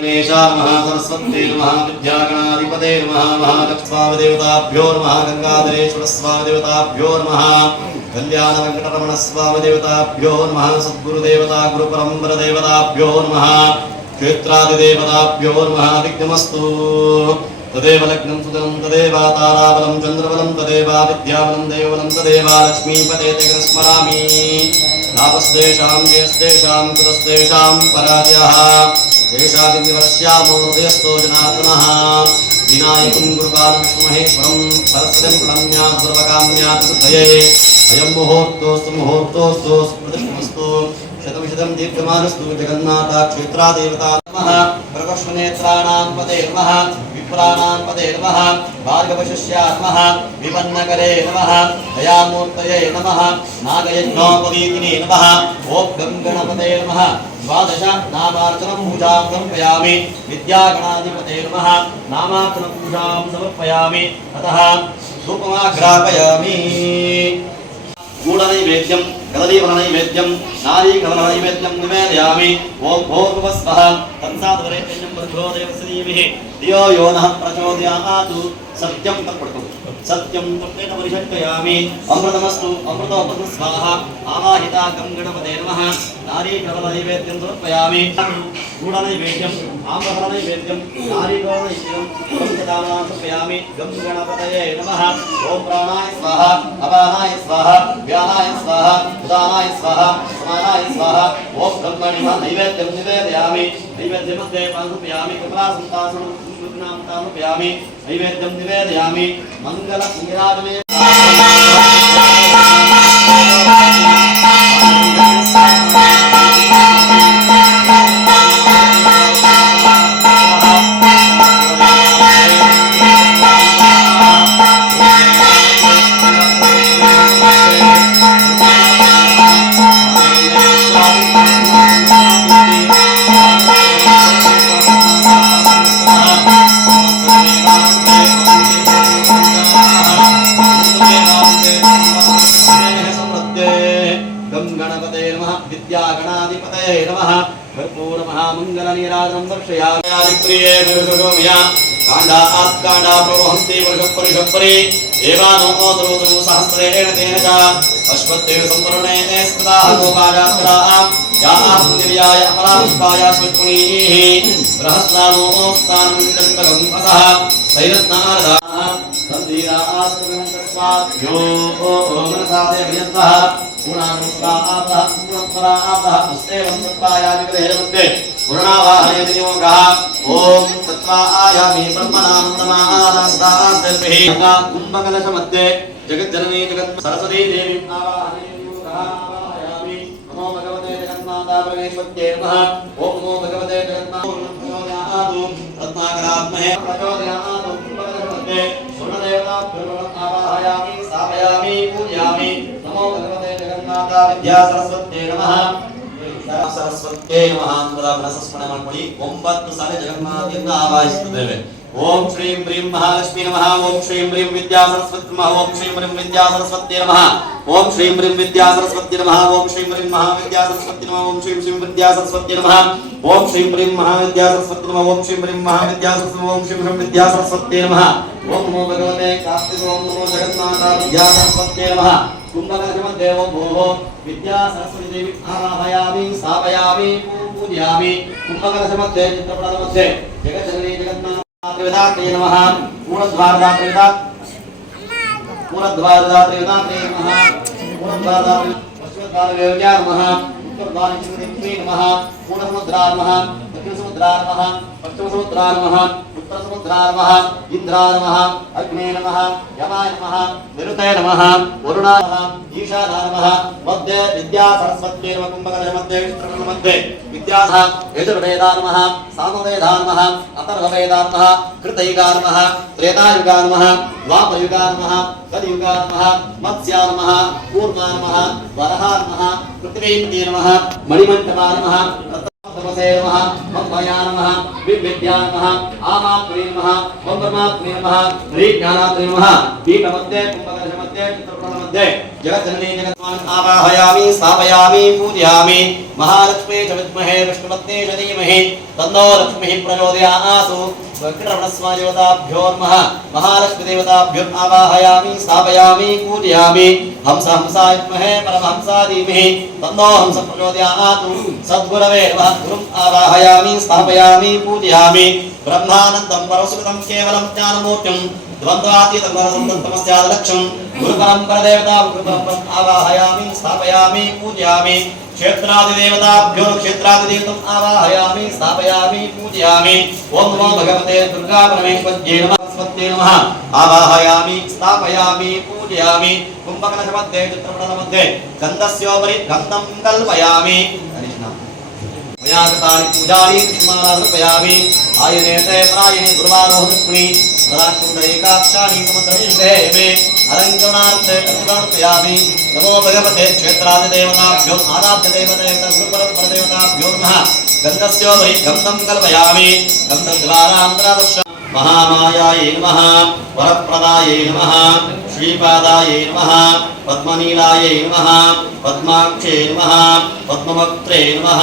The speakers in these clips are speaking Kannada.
गणेशा महासरस्वती महाविद्यागणाधिपते महालक्ष्मीदेवताभ्यो नमः गंगाधरेश्वरस्वामिदेवताभ्यो नमः कल्याणवेंकटरमणस्वामिदेवताभ्यो नमः सद्गुरुदेवता गुरुपरम्परदेवताभ्यो नमः क्षेत्रादिदेवताभ्यो नमः विघ्नमस्तु तदेव लग्नं सुदनं तदेव ताराबलं चन्द्रबलं तदेव विद्याबलं देवबलं तदेव लक्ष्मीपते ते स्मरामि नापस्तेषां जयस्तेषां कुतस्तेषां पराजयः येषादिवर्ष्यामो हृदयस्थो जनार्दनः विनायकं गुरुकालं विष्णुमहेश्वरं सरस्वतीं प्रणम्य सर्वकाम्यात् सिद्धये अयं मुहूर्तोऽस्तु प्रतिष्ठमस्तु शतं दीर्घमानस्तु जगन्नाथक्षेत्रादेवता नमः प्रकर्षनेत्राणां पते नमः विप्राणां पते नमः भार्गवशिष्याय नमः विपन्नकरे नमः दयामूर्तये नमः नागयज्ञोपवीतिने नमः ॐ गणपते नमः द्वादश नामार्चनं पूजां समर्पयामि विद्यागणाधिपते नमः नामार्चनं पूजां समर्पयामि अतः धूपमाघ्रापयामि गूढनैवेद्यं कदलीफलनैवेद्यं नारीकमलनैवेद्यं निवेदयामि ॐ भोर्भुवस्वः तन्साद्वरेण्यं भर्गो देवस्य धीमहि धियो यो नः प्रचोदयात् सत्यं तत्पठतु सत्यं तत्तेन परिषट्कयामि अमृतमस्तु अमृतोपतु स्वाहा आवाहिता गणपते नमः नारीकमलनैवेद्यं समर्पयामि गूढनैवेद्यं आम्रफलनैवेद्यं नारीकमलनैवेद्यं पंचदानां समर्पयामि गणपतये नमः ॐ प्राणाय स्वाहा अपानाय स्वाहा व्यानाय स्वाहा उदानाय स्वाहा समानाय स्वाहा ॐ ब्रह्मणि नैवेद्यं निवेदयामि नैवेद्यमध्ये समर्पयामि कमलासन्तासनं समर्पयामि नैवेद्यं निवेदयामि मंगलसंराजने विद्यागणाधिपतये नमः कर्पूरमहामङ्गलनीराजनं वर्षयामि प्रिये गुरुगोमया काण्डात् काण्डा प्रवहन्ति वर्षपरिषपरि एवानो द्रोदो सहस्रेण तेन च अश्वत्थेन सम्पूर्णेन स्मृताः गोपायात्राः याः दिव्याय अपराधिपाय स्वपुनीः बृहस्नामो स्थानं चन्द्रगं असः सैरत्नारदाः तन्धीरास्त्रं तस्माद्यो मनसादे भयन्तः पुराणस्वाहातः पुरपरातः पुस्तेवं सत्वायामि ग्रहेरमध्ये पुरणावाहयति योगः ॐ सत्वायामि ब्रह्मणां नमानास्तास्तेभिः कुम्भकलशमध्ये जगज्जननी जगत् सरस्वती देवी आवाहयामि नमो भगवते जगन्माता परमेश्वर्यै नमः ॐ नमो भगवते जगन्माताय रत्नाकरात्महे प्रचोदयात् कुम्भकलशमध्ये पूर्णदेवताभ्यो आवाहयामि स्थापयामि पूजयामि नमो भगवते जगन्माता विद्या सरस्वत्यै नमः सरस्वत्यै नमः ब्रह्मणस्मरण ಮಾಡಿ 9 ಸಾಲ ಜಗನ್ಮಾತೆಯನ್ನು ಆವಾಹಿಸುತ್ತೇವೆ ಓಂ ಶ್ರೀಂ ಬ್ರೀಂ ಮಹಾಲಕ್ಷ್ಮೀ ನಮಃ ಓಂ ಶ್ರೀಂ ಬ್ರೀಂ ವಿದ್ಯಾ ಸರಸ್ವತಿ ನಮಃ ಓಂ ಶ್ರೀಂ ಬ್ರೀಂ ವಿದ್ಯಾ ಸರಸ್ವತಿ ನಮಃ ಓಂ ಶ್ರೀಂ ಬ್ರೀಂ ವಿದ್ಯಾ ಸರಸ್ವತಿ ನಮಃ ಓಂ ಶ್ರೀಂ ಬ್ರೀಂ ಮಹಾವಿದ್ಯಾ ಸರಸ್ವತಿ ನಮಃ ಓಂ ಶ್ರೀಂ ಶ್ರೀಂ ವಿದ್ಯಾ ಸರಸ್ವತಿ ನಮಃ ಓಂ ಶ್ರೀಂ ಬ್ರೀಂ ಮಹಾವಿದ್ಯಾ ಸರಸ್ವತಿ ನಮಃ ಓಂ ಶ್ರೀಂ ಬ್ರೀಂ ಮಹಾವಿದ್ಯಾ ಸರಸ್ವತಿ ಓಂ ಶ್ರೀಂ ಬ್ರೀಂ ವಿದ್ಯಾ ಸರಸ್ವತಿ ನಮಃ ಓಂ ನಮೋ ಭಗವತೆ ಕಾರ್ತಿಕ ಓಂ ನಮೋ ಜಗನ್ಮಾತಾ ವಿದ್ಯಾ ಸರಸ್ವತಿ ನಮಃ कुंभकलशमध्ये भोः विद्या सरस्वती देवी आवाहयामि स्थापयामि पूजयामि कुंभकलशमध्ये चित्रपटमध्ये जगज्जननी जगन्मातात्रिविधात्रे नमः मूलद्वारदात्रे नमः मूलद्वारदात्रे पश्चिमद्वारवेव्या नमः उत्तरद्वारचिन्तित्वे नमः पूर्णसमुद्रा नमः दक्षिणसमुद्रा नमः पश्चिमसमुद्रा नमः उत्तरसमुद्रा नमः इंद्रा नमः अग्ने नमः यमाय नमः निरुतये नमः वरुणाय नमः ईशानाय नमः मध्ये विद्या सरस्वती नमः कुंभकलशमध्ये चित्रकूटमध्ये विद्या यजुर्वेदा नमः सामवेदा नमः अथर्ववेदा नमः कृतयुगा नमः त्रेतायुगा नमः द्वापरयुगा नमः कलियुगा नमः मत्स्या नमः कूर्मा नमः वरहा नमः पृथ्वीन्द्रिये नमः मणिमण्डपा नमः नमः मन्मया नमः विद्या नमः आमात्मे नमः ब्रह्मात्मे नमः ह्रीज्ञानात्मे नमः पीठमध्ये कुंभकलशमध्ये चित्रकूटमध्ये जगज्जननी जगन्मान् आवाहयामि स्थापयामि पूजयामि महालक्ष्मी च विद्महे विष्णुपत्नी च धीमहि तन्नो लक्ष्मीः प्रचोदयात् वक्ररमणस्वादेवताभ्यो नमः महालक्ष्मी देवताभ्यो आवाहयामि स्थापयामि पूजयामि हंस हंसाय विद्महे परमहंसाय धीमहि तन्नो हंस प्रचोदयात् सद्गुरवे नमः गुरुम् आवाहयामि स्थापयामि पूजयामि ब्रह्मानन्दं परमसुखदं केवलं ज्ञानमूर्तिं द्वन्द्वातीतं परसंतमस्यादलक्ष्यं गुरुपरम्परदेवता गुरुपरम्परम् आवाहयामि स्थापयामि पूजयामि क्षेत्रादिदेवताभ्यो क्षेत्रादिदेवतम् आवाहयामि स्थापयामि पूजयामि ओम नमो भगवते दुर्गा परमेश्वर्यै नमः स्वस्ति नमः आवाहयामि स्थापयामि पूजयामि कुम्भकलशमध्ये चित्रपटलमध्ये गन्धस्योपरि गन्धं कल्पयामि मया कृतानि पूजानि पुष्पमालार्पयामि आयनेते प्रायणे गुरुवारोहलक्ष्मी सदाशिवैकाक्षाणि समुद्रविष्टे मे अलङ्करणार्थे समर्पयामि नमो भगवते क्षेत्रादिदेवताभ्यो आराध्यदेवदेवता गुरुपरम्परदेवताभ्यो नमः गन्धस्योपरि गन्धं कल्पयामि गन्धद्वारान्तरादर्श महामायायै नमः वरप्रदायै नमः श्रीपादायै नमः पद्मनीलायै नमः पद्माक्षे नमः पद्मवक्त्रे नमः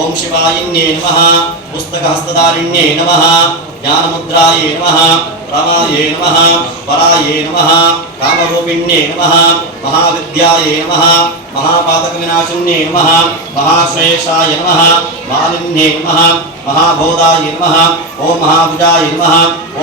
ओम शिवायिन्ये नमः पुस्तकहस्तधारिण्ये नमः ज्ञानमुद्रायै नमः रमायै नमः परायै नमः कामरूपिण्ये नमः महाविद्यायै नमः महापातकविनाशिन्ये नमः महाश्रेषाय नमः मालिन्ये नमः महाबोधाय नमः ओम महाभुजाय नमः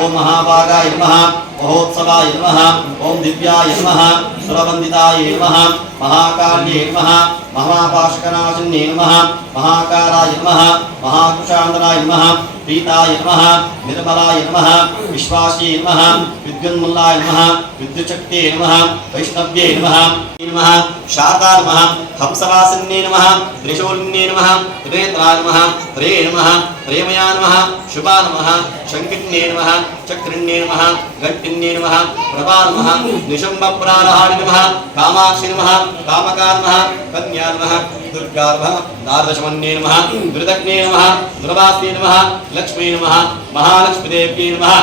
ओम महाभागाय नमः महोत्सवाय नमः ओम दिव्याय नमः सुरवन्दिताय नमः महाकाल्ये नमः महापाशकनाशिन्ये नमः महाकाराय नमः महाकुशान्तराय नमः प्रीताय नमः निर्मलाय नमः विश्वासी नमः विद्युन्मुल्लाय नमः विद्युच्छक्त्यै नमः वैष्णव्ये नमः शारदा नमः हंसवासिन्ये नमः त्रिशूलिन्ये नमः त्रिनेत्राय नमः प्रे नमः प्रेमया नमः शुभा नमः शङ्किन्ये नमः चक्रिण्ये नमः घट्टिन्ये नमः प्रभा नमः निशुम्भप्राणहारि नमः कामाक्षि नमः कामका नमः कन्या नमः दुर्गा नमः नारदशमन्ये नमः दुर्दग्ने नमः दुर्वास्ये नमः लक्ष्मी नमः महालक्ष्मीदेव्यै नमः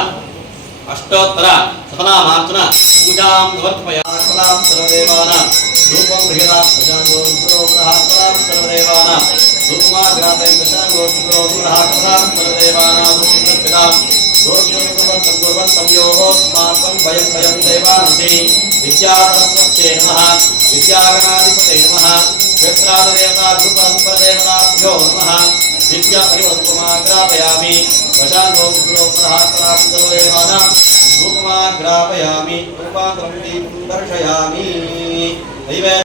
अष्टोत्तर शतनामार्चन पूजां समर्पयामि सदां सर्वदेवानां रूपं गृहीता प्रजाङ्गो पुरोग्रहां सदां सर्वदेवानां रूपमाग्रातं प्रजाङ्गो पुरोग्रहां सदां सर्वदेवानां सुकृतिकां दोषं कुर्वन्तं योऽस्माकं वयं देवांसि विद्यासरस्वत्यै नमः विद्यागणाधिपतये नमः क्षेत्रादिदेवता गुरुपरम्परदेवताभ्यो नमः विद्यापरिवर्तमाग्रापयामि प्रजाङ्गो पुरोग्रहां सदां सर्वदेवानां रूपमाग्रापयामि रूपान्तरं दर्शयामि दैवे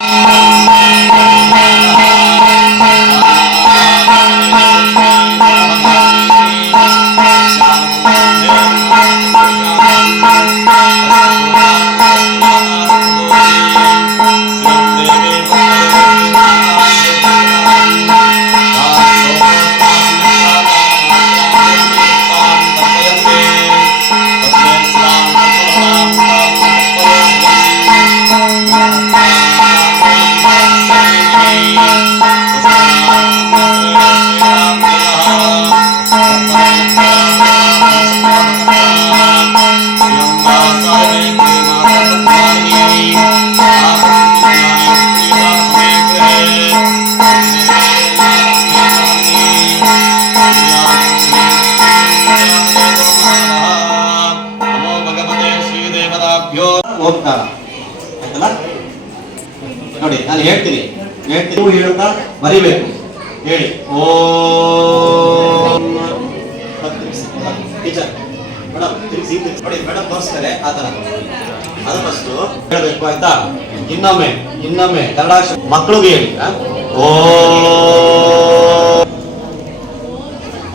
ಓಂಕಾರ ಆಯ್ತಲ್ಲ ನೋಡಿ ನಾನು ಹೇಳ್ತೀನಿ ನೀವು ಹೇಳ್ತಾ ಬರಿಬೇಕು ಹೇಳಿ ಓಂ ಟೀಚರ್ ಮೇಡಮ್ ನೋಡಿ ಮೇಡಮ್ ತೋರಿಸ್ತಾರೆ ಆ ಥರ ಅದು ಫಸ್ಟ್ ಹೇಳಬೇಕು ಆಯ್ತಾ ಇನ್ನೊಮ್ಮೆ ಕನ್ನಡ ಮಕ್ಕಳಿಗೆ ಹೇಳಿ ಓ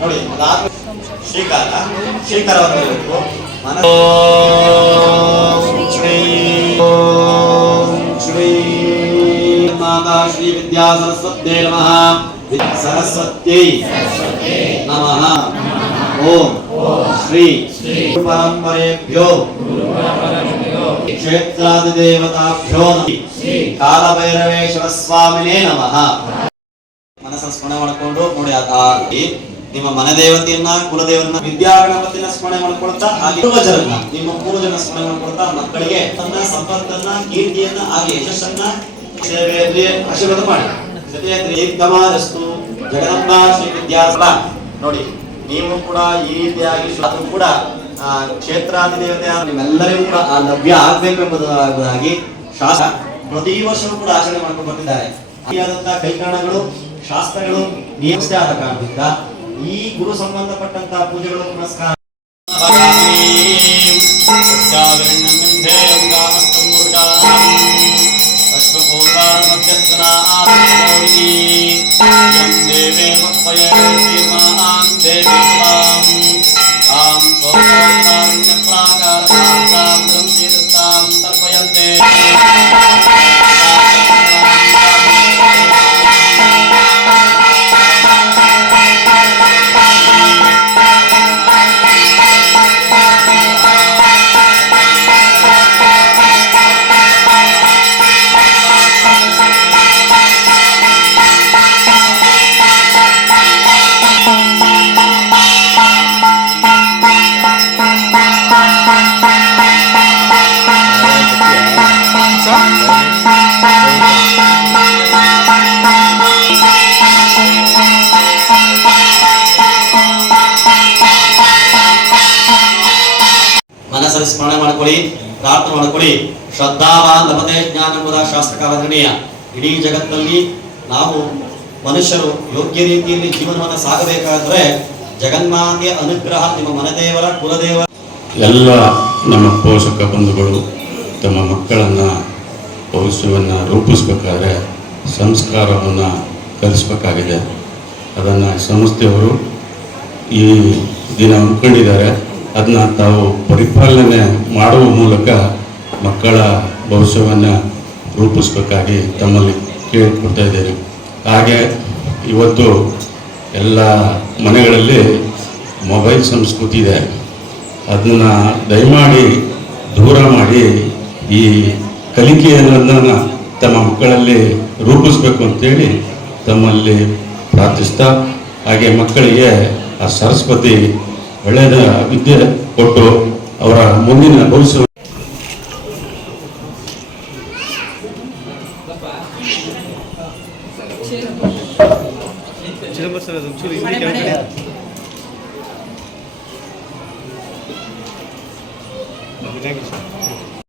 ನೋಡಿ ಅದಾದ್ಮೇಲೆ ಶ್ರೀಕಾರ ಅವರು ಹೇಳಬೇಕು माता श्री विद्या सरस्वत्यै नमः सरस्वत्यै नमः ओम श्री परम्परेभ्यो क्षेत्रादिदेवताभ्यो कालभैरवेश्वर स्वामिने नमः मनस्सನ್ನು ಸ್ಮರಣೆ ಮಾಡಿಕೊಂಡು ನೋಡಿ ನಿಮ್ಮ ಮನೆ ದೇವತೆಯನ್ನ ಕುಲದೇವರನ್ನ ವಿದ್ಯಾಗಣಪತಿನ ಸ್ಮರಣೆ ಮಾಡ್ಕೊಳ್ತಾ ಹಾಗೆ ಪೂರ್ವಜರನ್ನ ನಿಮ್ಮ ಪೂರ್ವಜರನ್ನ ಸ್ಮರಣೆ ಮಾಡ್ಕೊಳ್ತಾ ಮಕ್ಕಳಿಗೆ ತನ್ನ ಸಂಪತ್ತನ್ನ ಕೀರ್ತಿಯನ್ನ ಹಾಗೆ ಯಶಸ್ಸನ್ನ ಸೇವೆಯಲ್ಲಿ ಆಶೀರ್ವಾದ ಮಾಡಿ. ಜೊತೆಯಲ್ಲಿ ಜಗದಂಬಾ ಶ್ರೀ ವಿದ್ಯಾಸಭಾ ನೋಡಿ, ನೀವು ಕೂಡ ಈ ರೀತಿಯಾಗಿ ಅದು ಕೂಡ ಕ್ಷೇತ್ರಾಧಿದೇವತೆ ನಿಮ್ಮೆಲ್ಲರಿಗೂ ಕೂಡ ಲಭ್ಯ ಆಗ್ಬೇಕು ಎಂಬುದಾಗಿ ಶಾಸ್ತ್ರ ಪ್ರತಿ ವರ್ಷವೂ ಕೂಡ ಆಚರಣೆ ಮಾಡ್ಕೊಂಡು ಬಂದಿದ್ದಾರೆ. ಕೈಕಾರಣಗಳು ಶಾಸ್ತ್ರಗಳು ನಿಯಮಿಸದೇ ಆದ ಕಾರಣದಿಂದ ಈ ಗುರು ಸಂಬಂಧಪಟ್ಟಂತಹ ಪೂಜೆಗಳು ಪುನಸ್ಕಾರ ಮನಸ್ಸಲ್ಲಿ ಸ್ಮರಣೆ ಮಾಡ್ಕೊಳ್ಳಿ, ಪ್ರಾರ್ಥನೆ ಮಾಡ್ಕೊಳ್ಳಿ. ಶ್ರದ್ಧಾವಾನ್ ಲಭತೆ ಜ್ಞಾನ ಎಂಬುದ ಶಾಸ್ತ್ರಕಾಲ ನಿರ್ಣಯ. ಇಡೀ ಜಗತ್ತಲ್ಲಿ ನಾವು ಮನುಷ್ಯರು ಯೋಗ್ಯ ರೀತಿಯಲ್ಲಿ ಜೀವನವನ್ನು ಸಾಗಬೇಕಾದ್ರೆ ಜಗನ್ಮಾತೆಯ ಅನುಗ್ರಹ, ನಿಮ್ಮ ಮನೆದೇವರ ಕುಲದೇವರ ಎಲ್ಲ ನಮ್ಮ ಪೋಷಕ ಬಂಧುಗಳು ತಮ್ಮ ಮಕ್ಕಳನ್ನು ಭವಿಷ್ಯವನ್ನು ರೂಪಿಸ್ಬೇಕಾದ್ರೆ ಸಂಸ್ಕಾರವನ್ನು ಕಲಿಸ್ಬೇಕಾಗಿದೆ. ಅದನ್ನು ಸಂಸ್ಥೆಯವರು ಈ ದಿನ ಹಮ್ಮಿಕೊಂಡಿದ್ದಾರೆ. ಅದನ್ನ ತಾವು ಪರಿಪಾಲನೆ ಮಾಡುವ ಮೂಲಕ ಮಕ್ಕಳ ಭವಿಷ್ಯವನ್ನು ರೂಪಿಸ್ಬೇಕಾಗಿ ತಮ್ಮಲ್ಲಿ ಕೇಳಿಕೊಡ್ತಾ ಇದ್ದೇನೆ. ಹಾಗೆ ಇವತ್ತು ಎಲ್ಲ ಮನೆಗಳಲ್ಲಿ ಮೊಬೈಲ್ ಸಂಸ್ಕೃತಿ ಇದೆ. ಅದನ್ನು ದಯಮಾಡಿ ದೂರ ಮಾಡಿ ಈ ಕಲಿಕೆಯನ್ನು ತಮ್ಮ ಮಕ್ಕಳಲ್ಲಿ ರೂಪಿಸ್ಬೇಕು ಅಂತೇಳಿ ತಮ್ಮಲ್ಲಿ ಪ್ರಾರ್ಥಿಸ್ತಾ, ಹಾಗೆ ಮಕ್ಕಳಿಗೆ ಆ ಸರಸ್ವತಿ ಒಳ್ಳೆಯದ ವಿದ್ಯೆ ಕೊಟ್ಟು ಅವರ ಮುಂದಿನ ಭವಿಷ್ಯ Thank you, sir.